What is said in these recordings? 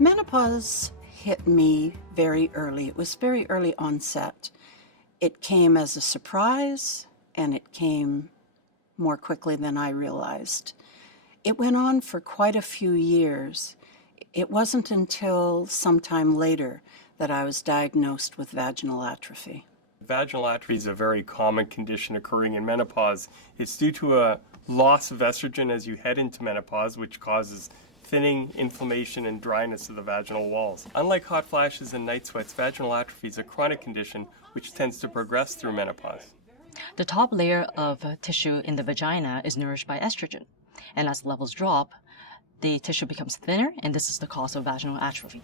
Menopause hit me very early. It was very early onset. It came as a surprise, and it came more quickly than I realized. It went on for quite a few years. It wasn't until sometime later that I was diagnosed with vaginal atrophy. Vaginal atrophy is a very common condition occurring in menopause. It's due to a loss of estrogen as you head into menopause, which causes thinning, inflammation, and dryness of the vaginal walls. Unlike hot flashes and night sweats, vaginal atrophy is a chronic condition which tends to progress through menopause. The top layer of tissue in the vagina is nourished by estrogen, and as levels drop, the tissue becomes thinner, and this is the cause of vaginal atrophy.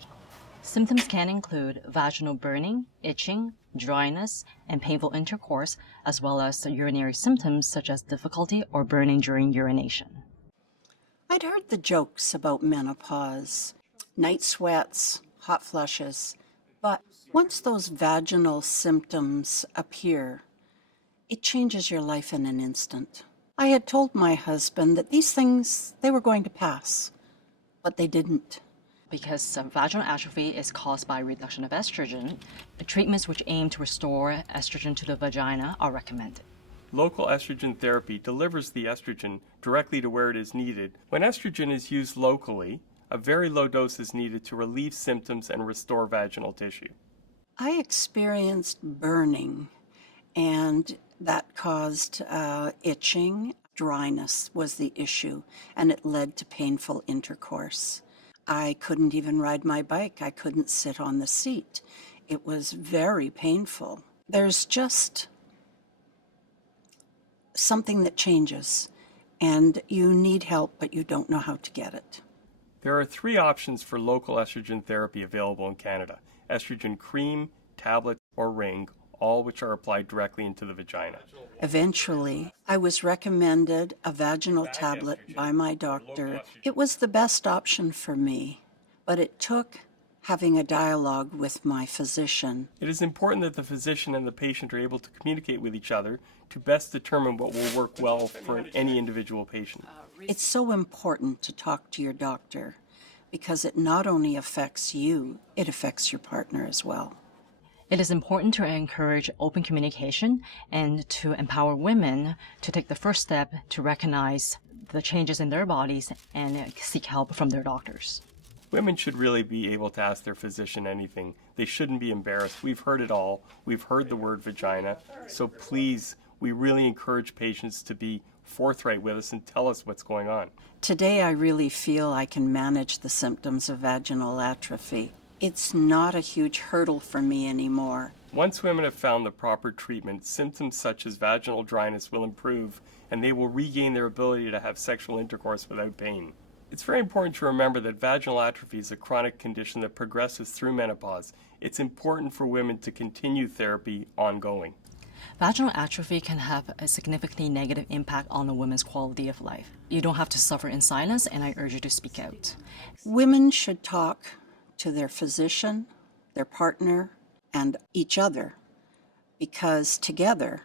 Symptoms can include vaginal burning, itching, dryness, and painful intercourse, as well as urinary symptoms such as difficulty or burning during urination. I'd heard the jokes about menopause, night sweats, hot flushes, but once those vaginal symptoms appear, it changes your life in an instant. I had told my husband that these things, they were going to pass, but they didn't. Because vaginal atrophy is caused by reduction of estrogen, treatments which aim to restore estrogen to the vagina are recommended. Local estrogen therapy delivers the estrogen directly to where it is needed. When estrogen is used locally, a very low dose is needed to relieve symptoms and restore vaginal tissue. I experienced burning, and that caused itching. Dryness was the issue, and it led to painful intercourse. I couldn't even ride my bike. I couldn't sit on the seat. It was very painful. There's just something that changes, and you need help, but you don't know how to get it. There are 3 options for local estrogen therapy available in Canada: estrogen cream, tablet, or ring, all which are applied directly into the vagina. Eventually, I was recommended a vaginal tablet by my doctor. It was the best option for me, but it took having a dialogue with my physician. It is important that the physician and the patient are able to communicate with each other to best determine what will work well for any individual patient. It's so important to talk to your doctor because it not only affects you, it affects your partner as well. It is important to encourage open communication and to empower women to take the first step to recognize the changes in their bodies and seek help from their doctors. Women should really be able to ask their physician anything. They shouldn't be embarrassed. We've heard it all. We've heard the word vagina. So please, we really encourage patients to be forthright with us and tell us what's going on. Today, I really feel I can manage the symptoms of vaginal atrophy. It's not a huge hurdle for me anymore. Once women have found the proper treatment, symptoms such as vaginal dryness will improve, and they will regain their ability to have sexual intercourse without pain. It's very important to remember that vaginal atrophy is a chronic condition that progresses through menopause. It's important for women to continue therapy ongoing. Vaginal atrophy can have a significantly negative impact on a woman's quality of life. You don't have to suffer in silence, and I urge you to speak out. Women should talk to their physician, their partner, and each other, because together,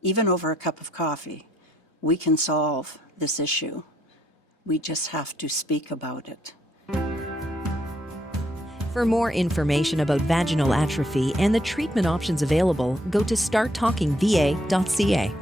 even over a cup of coffee, we can solve this issue. We just have to speak about it. For more information about vaginal atrophy and the treatment options available, go to starttalkingva.ca.